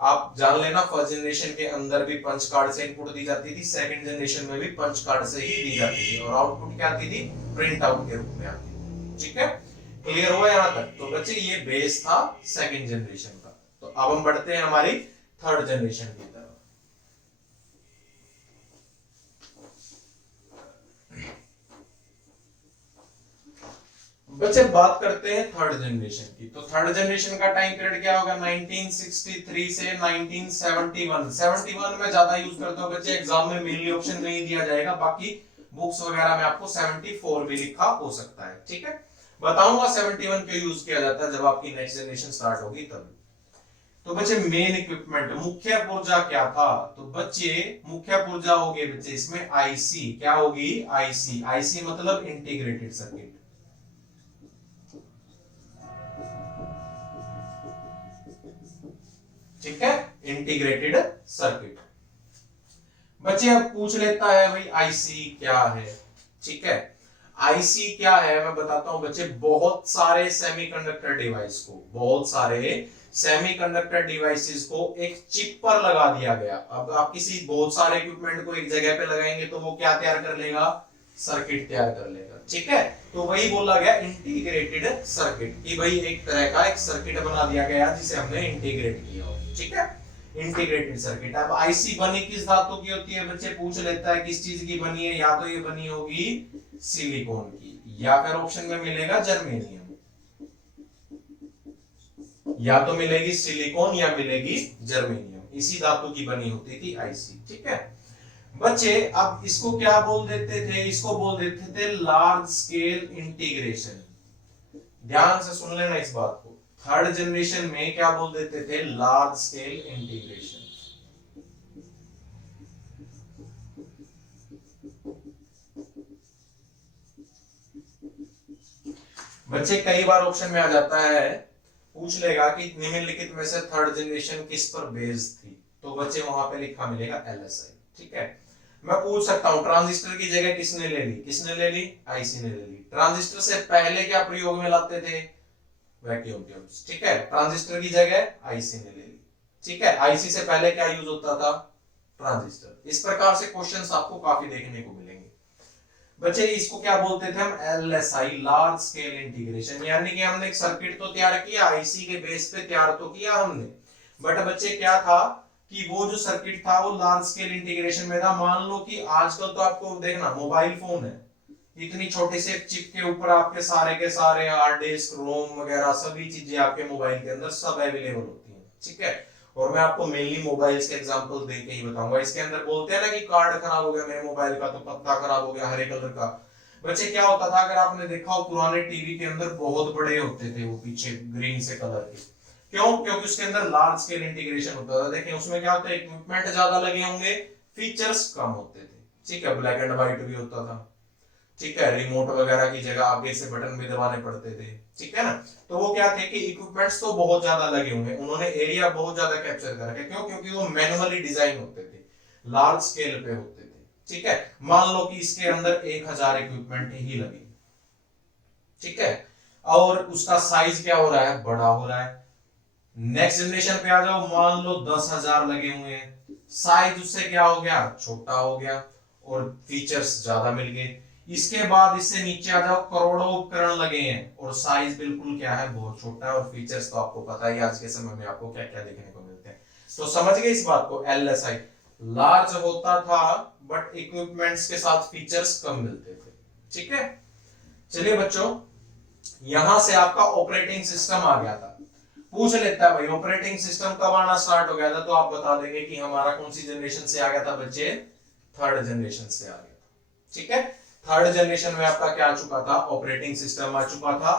आप जान लेना फर्स्ट जनरेशन के अंदर भी पंच कार्ड से इनपुट दी जाती थी, सेकंड जनरेशन में भी पंच कार्ड से ही दी जाती थी, और आउटपुट क्या आती थी, प्रिंट आउट के रूप में आती थी। ठीक है, क्लियर हुआ यहां तक। तो बच्चे ये बेस था सेकंड जनरेशन का। तो अब हम बढ़ते हैं हमारी थर्ड जनरेशन की तरफ। बच्चे बात करते हैं थर्ड जनरेशन की। तो थर्ड जनरेशन का टाइम पीरियड क्या होगा, 1963 से 1971। 71 में ज्यादा यूज करते हो बच्चे, एग्जाम में मेनली ऑप्शन नहीं दिया जाएगा, बाकी बुक्स वगैरह में आपको 74 भी लिखा हो सकता है। ठीक है, बताऊंगा 71 क्यों यूज किया जाता है जब आपकी नेक्स्ट जनरेशन स्टार्ट होगी तब। तो बच्चे मेन इक्विपमेंट, मुख्य पुर्जा क्या था, तो बच्चे मुख्य पुर्जा होगी बच्चे इसमें आईसी। क्या होगी, आईसी। आईसी मतलब इंटीग्रेटेड सर्किट। ठीक है, इंटीग्रेटेड सर्किट। बच्चे अब पूछ लेता है भाई आईसी क्या है। ठीक है, आईसी क्या है मैं बताता हूं बच्चे। बहुत सारे सेमीकंडक्टर डिवाइस को, बहुत सारे सेमीकंडक्टर डिवाइसेस को एक चिप पर लगा दिया गया। अब आप किसी बहुत सारे इक्विपमेंट को एक जगह पे लगाएंगे तो वो क्या तैयार कर लेगा, सर्किट तैयार कर लेगा। ठीक है, तो वही बोला गया इंटीग्रेटेड सर्किट, कि भाई एक तरह का एक सर्किट बना दिया गया जिसे हमने इंटीग्रेट किया हो। ठीक है, इंटीग्रेटेड सर्किट। अब आईसी बनी किस धातु की होती है बच्चे, पूछ लेता है किस चीज की बनी है, या तो ये बनी होगी सिलिकॉन की, या फिर ऑप्शन में मिलेगा जर्मेनियम। या तो मिलेगी सिलिकॉन या मिलेगी जर्मेनियम, इसी धातु की बनी होती थी आईसी। ठीक है बच्चे, अब इसको क्या बोल देते थे, इसको बोल देते थे लार्ज स्केल इंटीग्रेशन। ध्यान से सुन लेना इस बात को, थर्ड जनरेशन में क्या बोल देते थे, लार्ज स्केल इंटीग्रेशन। बच्चे कई बार ऑप्शन में आ जाता है, पूछ लेगा कि निम्नलिखित में से थर्ड जनरेशन किस पर बेस्ड थी, तो बच्चे वहां पे लिखा मिलेगा एलएसआई। ठीक है, मैं पूछ सकता हूं ट्रांजिस्टर की जगह किसने ले ली, किसने ले ली, आईसी ने ले ली। ट्रांजिस्टर से पहले क्या प्रयोग में लाते थे, वैक्यूम ट्यूब्स। ठीक है, ट्रांजिस्टर की जगह आईसी ने ले ली। ठीक है, आईसी से पहले क्या यूज होता था, ट्रांजिस्टर। इस प्रकार से क्वेश्चंस आपको काफी देखने को मिलेंगे। बच्चे इसको क्या बोलते थे हम, एलएसआई, लार्ज स्केल इंटीग्रेशन। यानी कि हमने एक सर्किट तो तैयार किया, आईसी के बेस पे तैयार तो किया हमने, बट बच्चे क्या था कि वो जो सर्किट था वो लार्ज स्केल इंटीग्रेशन में था। मान लो कि आजकल तो आपको देखना मोबाइल फोन है, इतनी छोटे से चिप के ऊपर आपके सारे के सारे हार्ड डिस्क, रोम वगैरह सभी चीजें आपके मोबाइल के अंदर सब अवेलेबल होती हैं। ठीक है, और मैं आपको मेनली मोबाइल्स के एग्जांपल दे के ही बताऊंगा। इसके अंदर बोलते हैं ना कि कार्ड खराब हो गया मेरे मोबाइल का, तो पत्ता खराब हो गया हरे कलर का। बच्चे क्या होता था, अगर आपने देखा हो पुराने टीवी के अंदर बहुत बड़े होते थे वो पीछे ग्रीन से कलर के, क्यों, क्योंकि उसके अंदर लार्ज स्केल इंटीग्रेशन होता था। देखें उसमें क्या होता है, इक्विपमेंट ज्यादा लगे होंगे, फीचर्स कम होते थे। ठीक है, ब्लैक एंड व्हाइट भी होता था। ठीक है, रिमोट वगैरह की जगह आगे से बटन भी दबाने पड़ते थे। ठीक है ना, तो वो क्या थे कि इक्विपमेंट्स तो बहुत ज्यादा लगे होंगे, उन्होंने एरिया बहुत ज्यादा कैप्चर कर रखा है। क्यों, क्योंकि वो मैनुअली डिजाइन होते थे, लार्ज स्केल पे होते थे। ठीक है, मान लो कि इसके अंदर 1000 इक्विपमेंट ही लगे। ठीक है, और उसका साइज क्या हो रहा है, बड़ा हो रहा है। नेक्स्ट जनरेशन पे आ जाओ, मान लो 10,000 लगे हुए हैं, साइज उससे क्या हो गया, छोटा हो गया, और फीचर्स ज्यादा मिल गए। इसके बाद इससे नीचे आ जाओ, करोड़ों उपकरण लगे हैं और साइज बिल्कुल क्या है, बहुत छोटा है, और फीचर्स तो आपको पता ही आज के समय में आपको क्या क्या देखने को मिलते हैं। तो समझ गए इस बात को, एलएसआई लार्ज होता था बट इक्विपमेंट्स के साथ फीचर्स कम मिलते थे। ठीक है, चलिए बच्चों, यहां से आपका ऑपरेटिंग सिस्टम आ गया था। पूछ लेता है भाई ऑपरेटिंग सिस्टम कब आना स्टार्ट हो गया था, तो आप बता देंगे कि हमारा कौन सी जनरेशन से आ गया था बच्चे, थर्ड जनरेशन से आ गया था। ठीक है, थर्ड जनरेशन में आपका क्या आ चुका था, ऑपरेटिंग सिस्टम आ चुका था।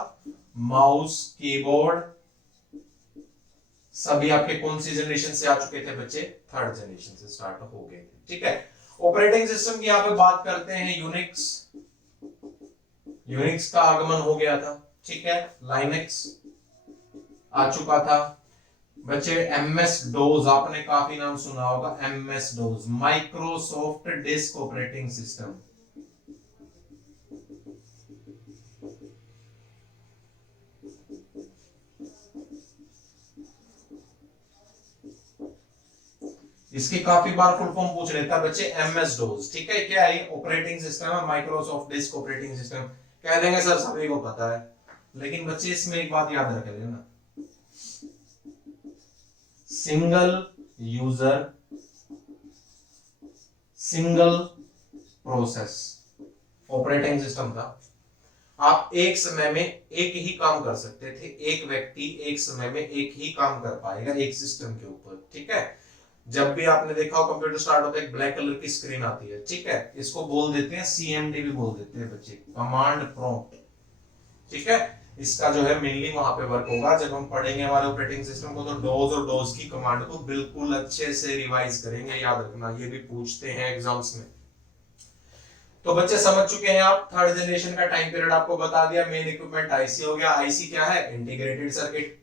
माउस, कीबोर्ड सभी आपके कौन सी जनरेशन से आ चुके थे बच्चे, थर्ड जनरेशन से स्टार्ट हो गए थे। ठीक है, ऑपरेटिंग सिस्टम की यहां पे बात करते हैं, यूनिक्स, यूनिक्स का आगमन हो गया था। ठीक है, लाइनेक्स आ चुका था। बच्चे एमएस डोज आपने काफी नाम सुना होगा, MS dose, Microsoft disk operating system. इसकी काफी बार फुल फॉर्म पूछ लेता है बच्चे, एमएस डोज। ठीक है, क्या है, ऑपरेटिंग सिस्टम है, माइक्रोसॉफ्ट डिस्क ऑपरेटिंग सिस्टम। कह देंगे सर सभी को पता है, लेकिन बच्चे इसमें एक बात याद रख लेना, single user single process operating system था। आप एक समय में एक ही काम कर सकते थे, एक व्यक्ति एक समय में एक ही काम कर पाएगा एक सिस्टम के ऊपर। ठीक है, जब भी आपने देखा हो कंप्यूटर स्टार्ट होता है, एक ब्लैक कलर की स्क्रीन आती है। ठीक है, इसको बोल देते हैं सीएमडी भी बोल देते हैं बच्चे, कमांड प्रॉम्प्ट। ठीक है, इसका जो है मेनली वहां पे वर्क होगा। जब हम पढ़ेंगे हमारे ऑपरेटिंग सिस्टम को, तो डोज और डोज की कमांड को बिल्कुल अच्छे से रिवाइज करेंगे, याद रखना, ये भी पूछते हैं एग्जाम्स में। तो बच्चे समझ चुके हैं आप, थर्ड जनरेशन का टाइम पीरियड आपको बता दिया। मेन इक्विपमेंट आईसी हो गया। आईसी क्या है, इंटीग्रेटेड सर्किट।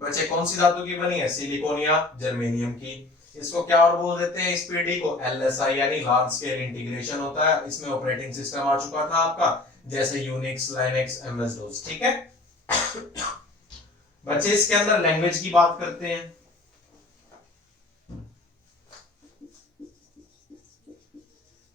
बच्चे कौन सी धातु की बनी है, सिलिकॉन या जर्मेनियम की। इसको क्या और बोल देते हैं, इस पीढ़ी को एलएसआई यानी लार्ज स्केल इंटीग्रेशन होता है। इसमें ऑपरेटिंग सिस्टम आ चुका था आपका, जैसे यूनिक्स, लाइनेक्स, एमएस डोस। ठीक है बच्चे, इसके अंदर लैंग्वेज की बात करते हैं।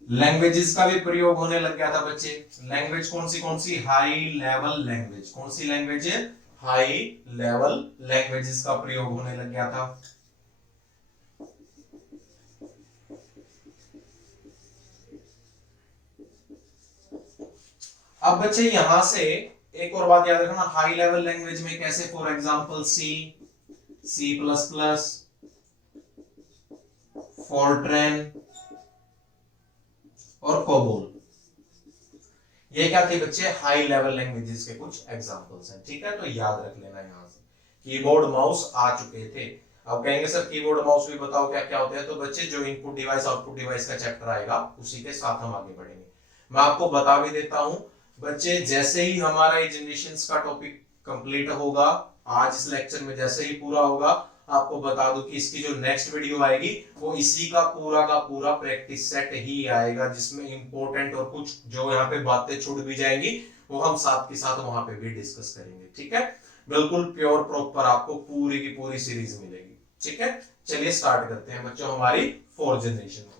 लैंग्वेजेस का भी प्रयोग होने लग गया था बच्चे। लैंग्वेज कौन सी, हाई लेवल लैंग्वेज। कौन सी लैंग्वेज है, हाई लेवल लैंग्वेजेस का प्रयोग होने लग गया था। अब बच्चे यहां से एक और बात याद रखना, हाई लेवल लैंग्वेज में कैसे, for example C, C plus plus, Fortran और कोबोल, ये क्या थे बच्चे, हाई लेवल लैंग्वेजेस के कुछ एग्जांपल्स हैं। ठीक है, तो याद रख लेना। यहां से कीबोर्ड माउस आ चुके थे। अब कहेंगे सर कीबोर्ड माउस भी बताओ क्या क्या होते हैं, तो बच्चे जो इनपुट डिवाइस आउटपुट डिवाइस का चैप्टर आएगा उसी के साथ हम आगे बढ़ेंगे। मैं आपको बता भी देता हूं बच्चे, जैसे ही हमारा ये जनरेशंस का टॉपिक कंप्लीट होगा, आज इस लेक्चर में जैसे ही पूरा होगा, आपको बता दूं कि इसकी जो नेक्स्ट वीडियो आएगी वो इसी का पूरा प्रैक्टिस सेट ही आएगा, जिसमें इंपॉर्टेंट और कुछ जो यहाँ पे बातें छूट भी जाएंगी वो हम साथ के साथ वहां पे भी डिस्कस करेंगे। ठीक है, बिल्कुल प्योर प्रॉपर आपको पूरी की पूरी सीरीज मिलेगी। ठीक है, चलिए स्टार्ट करते हैं बच्चों हमारी फोर्थ जनरेशन को।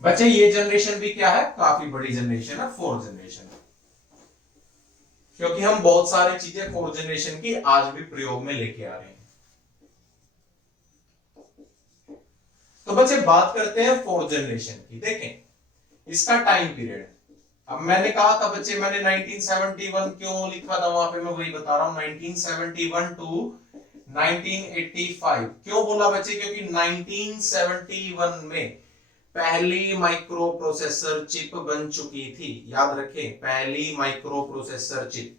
बच्चे ये जनरेशन भी क्या है, काफी बड़ी जनरेशन है, फोर्थ जनरेशन, क्योंकि हम बहुत सारी चीजें फोर्थ जनरेशन की आज भी प्रयोग में लेके आ रहे हैं। तो बच्चे बात करते हैं फोर्थ जनरेशन की। देखें इसका टाइम पीरियड, अब मैंने कहा था बच्चे, मैंने 1971 क्यों लिखा था वहां पे, मैं वही बता रहा हूं, 1971 टू 1985 क्यों बोला बच्चे, क्योंकि 1971 में पहली माइक्रो प्रोसेसर चिप बन चुकी थी। याद रखें, पहली माइक्रो प्रोसेसर चिप।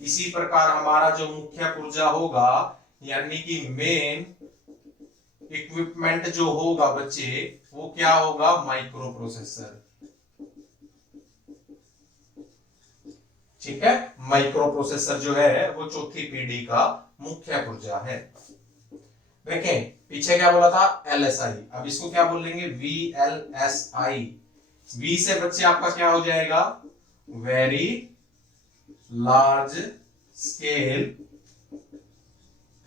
इसी प्रकार हमारा जो मुख्य पुर्जा होगा, यानी कि मेन इक्विपमेंट जो होगा बच्चे, वो क्या होगा, माइक्रो प्रोसेसर। ठीक है, माइक्रो प्रोसेसर जो है वो चौथी पीढ़ी का मुख्य पुर्जा है। देखें पीछे क्या बोला था, LSI, अब इसको क्या बोलेंगे, VLSI। V से बच्चे आपका क्या हो जाएगा, very large scale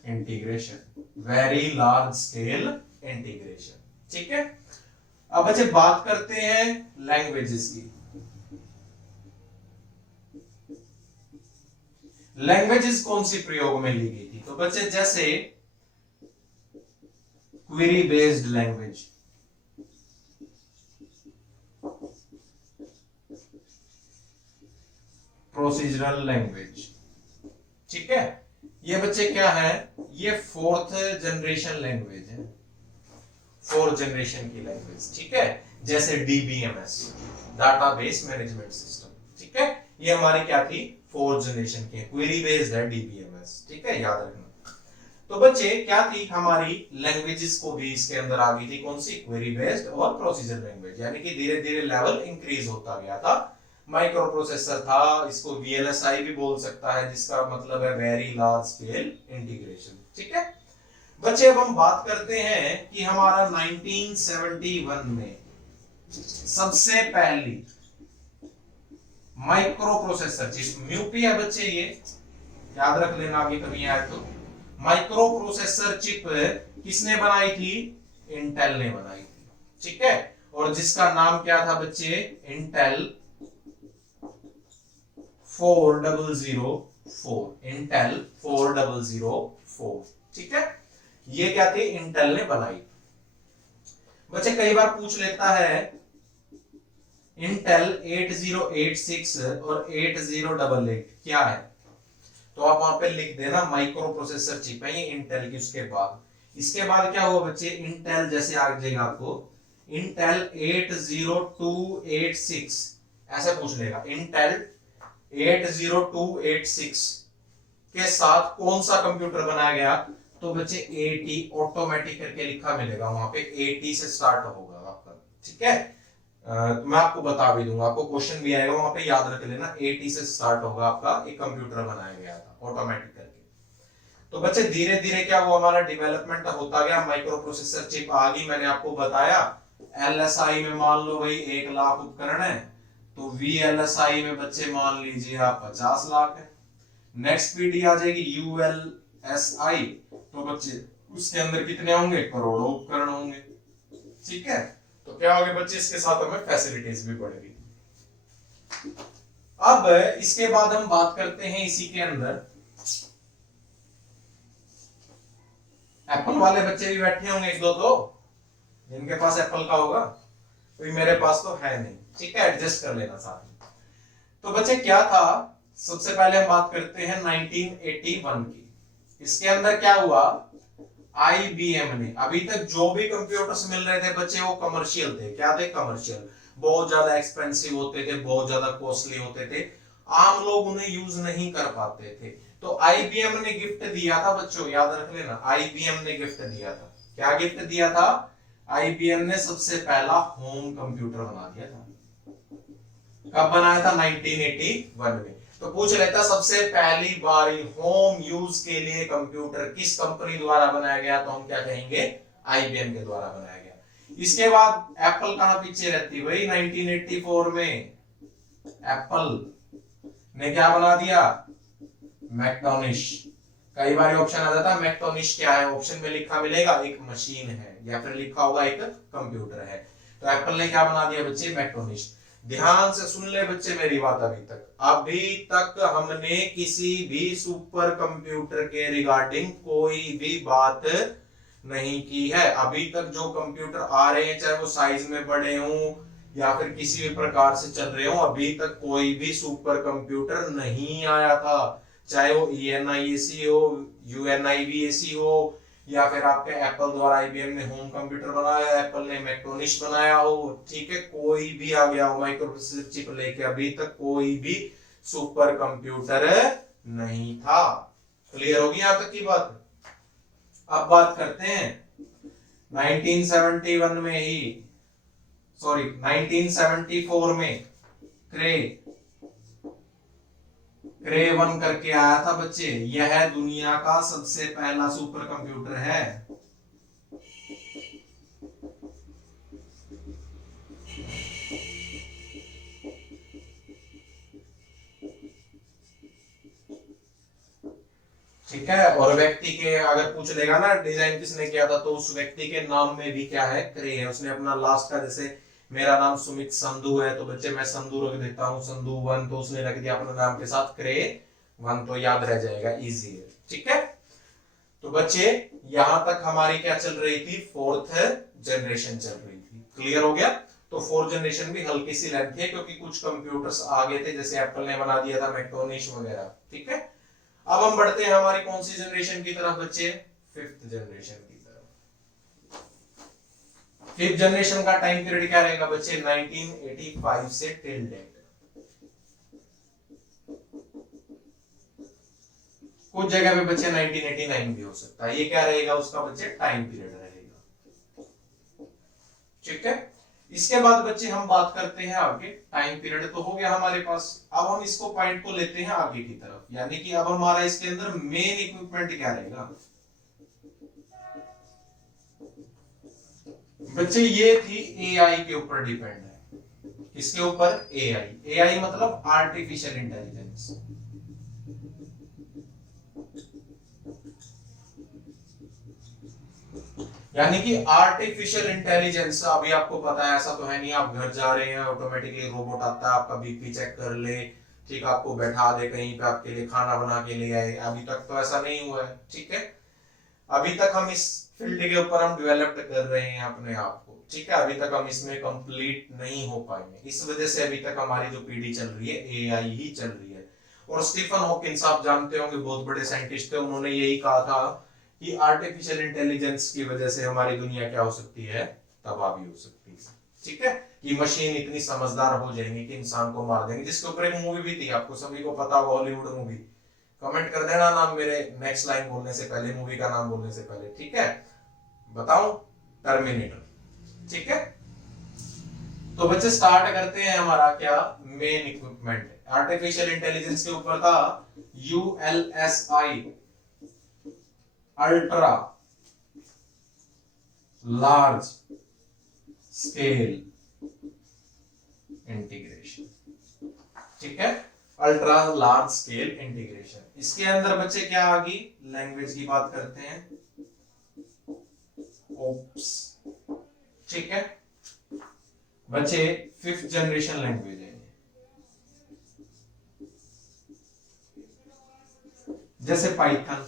integration, very large scale integration. ठीक है, अब बच्चे बात करते हैं लैंग्वेजेस की। लैंग्वेजेस कौन सी प्रयोग में ली गई थी, तो बच्चे जैसे query based language, procedural language. ठीक है, ये बच्चे क्या है, ये फोर्थ जनरेशन लैंग्वेज है, फोर्थ जनरेशन की लैंग्वेज। ठीक है, जैसे DBMS, डाटाबेस मैनेजमेंट सिस्टम। ठीक है, ये हमारी क्या थी, फोर्थ जनरेशन की, क्वेरी बेस्ड है DBMS। ठीक है, याद रखना। तो बच्चे क्या थी हमारी लैंग्वेजेस को भी इसके अंदर आ गई थी, कौन सी, क्वेरी बेस्ड और प्रोसीजर लैंग्वेज, यानी कि धीरे धीरे लेवल इंक्रीज होता गया था। माइक्रो प्रोसेसर था, इसको VLSI भी बोल सकता है, जिसका मतलब है वेरी लार्ज स्केल इंटीग्रेशन। ठीक है बच्चे, अब हम बात करते हैं कि हमारा 1971 में सबसे पहली माइक्रो प्रोसेसर चिप, म्यूपी है बच्चे, ये याद रख लेना आगे कभी आए तो। माइक्रो प्रोसेसर चिप किसने बनाई थी, इंटेल ने बनाई थी। ठीक है, और जिसका नाम क्या था बच्चे, इंटेल 4004, इंटेल 4004। ठीक है, ये क्या थी, इंटेल ने बनाई। बच्चे कई बार पूछ लेता है इंटेल 8086 और 8088 क्या है, तो आप वहां पे लिख देना माइक्रो प्रोसेसर चिप है ये इंटेल की। उसके बाद इसके बाद क्या हुआ बच्चे, इंटेल जैसे आ जाएगा आपको इंटेल 80286 ऐसे पूछ लेगा, इंटेल 80286 के साथ कौन सा कंप्यूटर बनाया गया, तो बच्चे 80 ऑटोमेटिक करके लिखा मिलेगा वहां पे, 80 से स्टार्ट होगा आपका। ठीक है, मैं आपको बता भी दूंगा, आपको क्वेश्चन भी आएगा वहां पे, याद रख लेना 80 से स्टार्ट होगा आपका एक कंप्यूटर बनाया गया था ऑटोमेटिक करके। तो बच्चे धीरे धीरे क्या हुआ, हमारा डेवलपमेंट होता गया, माइक्रो प्रोसेसर चिप आ गई। मैंने आपको बताया LSI में मान लो भाई 1 लाख उपकरण है, तो VLSI में बच्चे मान लीजिए आप 50 लाख है। नेक्स्ट पीढ़ी आ जाएगी ULSI, तो बच्चे उसके अंदर कितने होंगे, करोड़ों उपकरण होंगे। ठीक है, तो क्या होगा बच्चे, इसके साथ हमें फैसिलिटीज भी बढ़ेगी। अब इसके बाद हम बात करते हैं इसी के अंदर, एप्पल वाले बच्चे भी बैठे होंगे एक दो, तो जिनके पास एप्पल का होगा, कोई मेरे पास तो है नहीं। ठीक है, एडजस्ट कर लेना साथ में। तो बच्चे क्या था, सबसे पहले हम बात करते हैं 1981 की। इसके अंदर क्या हुआ, आईबीएम ने, अभी तक जो भी कंप्यूटर्स मिल रहे थे बच्चे वो कमर्शियल थे। क्या थे, कमर्शियल, बहुत ज्यादा एक्सपेंसिव होते थे, बहुत ज्यादा कॉस्टली होते थे, आम लोग उन्हें यूज नहीं कर पाते थे। तो आईबीएम ने गिफ्ट दिया था बच्चों, याद रख लेना, आईबीएम ने गिफ्ट दिया था। क्या गिफ्ट दिया था, आईबीएम ने सबसे पहला होम कंप्यूटर बना दिया था। कब बनाया था, 1981 में। तो पूछ लेता सबसे पहली बार होम यूज के लिए कंप्यूटर किस कंपनी द्वारा बनाया गया, तो हम क्या कहेंगे, आईबीएम के द्वारा बनाया गया। इसके बाद एप्पल कहां पीछे रहती है भाई, 1984 में एप्पल ने क्या बना दिया, मैक्टोनिश। कई बार ऑप्शन आ जाता है मैक्टोनिश क्या है, ऑप्शन में लिखा मिलेगा एक मशीन है या फिर लिखा होगा एक कंप्यूटर है। तो एप्पल ने क्या बना दिया बच्चे, मैक्टोनिश। ध्यान से सुन ले बच्चे मेरी बात, अभी तक हमने किसी भी सुपर कंप्यूटर के रिगार्डिंग कोई भी बात नहीं की है। अभी तक जो कंप्यूटर आ रहे हैं, चाहे वो साइज में बड़े हों या फिर किसी भी प्रकार से चल रहे हो, अभी तक कोई भी सुपर कंप्यूटर नहीं आया था। चाहे वो ENIAC हो, UNIVAC हो, या फिर आपके एप्पल द्वारा IBM ने होम कंप्यूटर बनाया, एप्पल ने मैक्टोनिश बनाया हो, ठीक है, कोई भी आ गया हो माइक्रो प्रोसेसर चिप लेके, अभी तक कोई भी सुपर कंप्यूटर नहीं था। क्लियर होगी यहां तक की बात। अब बात करते हैं 1971 में ही, सॉरी 1974 में क्रे 1 करके आया था बच्चे। यह दुनिया का सबसे पहला सुपर कंप्यूटर है। ठीक है, और व्यक्ति के अगर पूछ लेगा ना डिजाइन किसने किया था, तो उस व्यक्ति के नाम में भी क्या है, क्रे है। उसने अपना लास्ट का, जैसे मेरा नाम सुमित संधू है तो बच्चे मैं संधू रख देता हूँ, संधू 1, तो उसने रख दिया अपने नाम के साथ क्रे 1, तो याद रह जाएगा, इजी है। ठीक है, तो बच्चे यहां तक हमारी क्या चल रही थी, 4th जनरेशन चल रही थी। क्लियर हो गया। तो 4th जनरेशन भी हल्की सी लेंथ है क्योंकि कुछ कंप्यूटर्स आ गए थे, जैसे एप्पल ने बना दिया था मैक्टोनिश वगैरह। ठीक है, अब हम बढ़ते हैं हमारी कौन सी जनरेशन की तरफ बच्चे, 5th जनरेशन की तरफ। 5th जनरेशन का टाइम पीरियड क्या रहेगा बच्चे, 1985 से टिल डेट। कुछ जगह पे बच्चे 1989 भी हो सकता है। ये क्या रहेगा उसका बच्चे, टाइम पीरियड रहेगा। ठीक है, इसके बाद बच्चे हम बात करते हैं आगे, टाइम पीरियड तो हो गया हमारे पास। अब हम इसको पॉइंट को लेते हैं आगे की तरफ, यानी कि अब हमारा इसके अंदर मेन इक्विपमेंट क्या रहेगा बच्चे, ये थी AI के ऊपर डिपेंड है। किसके ऊपर, AI मतलब आर्टिफिशियल इंटेलिजेंस। यानी कि आर्टिफिशियल इंटेलिजेंस, अभी आपको पता है, ऐसा तो है नहीं आप घर जा रहे हैं ऑटोमेटिकली रोबोट आता है, आपका बीपी चेक कर ले, ठीक, आपको बैठा दे कहीं पे, आपके लिए खाना बना के ले आए। अभी तक तो ऐसा नहीं हुआ है। ठीक है, अभी तक हम इस फील्ड के ऊपर हम डेवलप कर रहे हैं अपने आप को। ठीक है, अभी तक हम इसमें कंप्लीट नहीं हो पाएंगे, इस वजह से अभी तक हमारी जो पीढ़ी चल रही है AI ही चल रही है। और स्टीफन हॉकिंस आप जानते होंगे, बहुत बड़े साइंटिस्ट थे, उन्होंने यही कहा था कि आर्टिफिशियल इंटेलिजेंस की वजह से हमारी दुनिया क्या हो सकती है, तबाह भी हो सकती है। ठीक है, कि मशीन इतनी समझदार हो जाएंगी कि इंसान को मार देंगे, जिसके ऊपर एक मूवी भी थी, आपको सभी को पता होगा, हॉलीवुड मूवी। कमेंट कर देना नाम मेरे नेक्स्ट लाइन बोलने से पहले, मूवी का नाम बोलने से पहले। ठीक है, बताओ, टर्मिनेटर। ठीक है, तो बच्चे स्टार्ट करते हैं। हमारा क्या मेन इक्विपमेंट आर्टिफिशियल इंटेलिजेंस के ऊपर था, ULSI, ultra large scale integration. ठीक है, अल्ट्रा लार्ज स्केल इंटीग्रेशन। इसके अंदर बच्चे क्या आ गई, लैंग्वेज की बात करते हैं, ओप्स। ठीक है बच्चे, 5th जनरेशन लैंग्वेज है, जैसे पाइथन।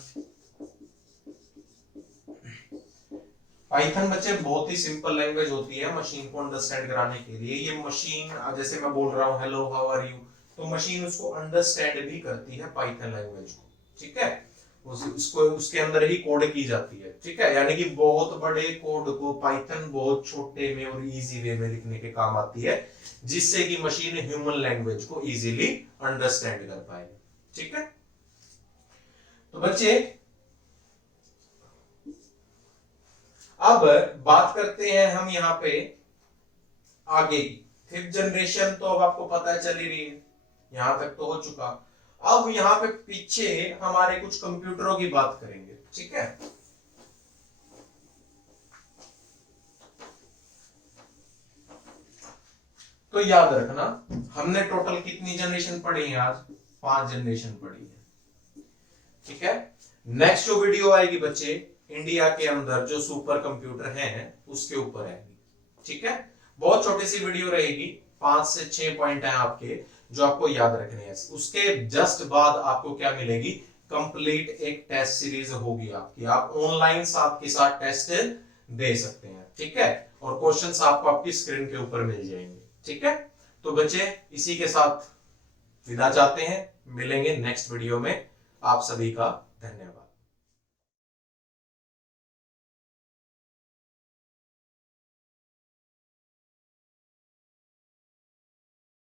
पाइथन बच्चे बहुत ही सिंपल लैंग्वेज होती है मशीन को अंडरस्टैंड कराने के लिए। ये मशीन, जैसे मैं बोल रहा हूँ हेलो हाउ आर यू, तो मशीन उसको अंडरस्टैंड भी करती है पाइथन लैंग्वेज को, ठीक है, उसको उसके अंदर ही कोड की जाती है, ठीक है, यानी कि बहुत बड़े कोड को पाइथन बहुत छोटे में और इजी वे में लिखने के काम आती है, जिससे कि मशीन ह्यूमन लैंग्वेज को इजीली अंडरस्टैंड कर पाए, ठीक है। तो बच्चे अब बात करते हैं हम यहाँ पे आगे की। फिफ्थ जनरेशन तो अब आपको पता है चल ही रही है, यहां तक तो हो चुका। अब यहाँ पे पीछे हमारे कुछ कंप्यूटरों की बात करेंगे, ठीक है। तो याद रखना हमने टोटल कितनी जनरेशन पढ़ी है आज, 5 जनरेशन पढ़ी है, ठीक है। नेक्स्ट जो वीडियो आएगी बच्चे इंडिया के अंदर जो सुपर कंप्यूटर हैं उसके ऊपर आएगी, ठीक है। बहुत छोटी सी वीडियो रहेगी, 5 से 6 पॉइंट है आपके जो आपको याद रखने हैं। उसके जस्ट बाद आपको क्या मिलेगी, कंप्लीट एक टेस्ट सीरीज होगी आपकी, आप ऑनलाइन आपके साथ टेस्ट दे सकते हैं, ठीक है, और क्वेश्चंस आपको आपकी स्क्रीन के ऊपर मिल जाएंगे, ठीक है। तो बच्चे इसी के साथ विदा चाहते हैं, मिलेंगे नेक्स्ट वीडियो में। आप सभी का धन्यवाद।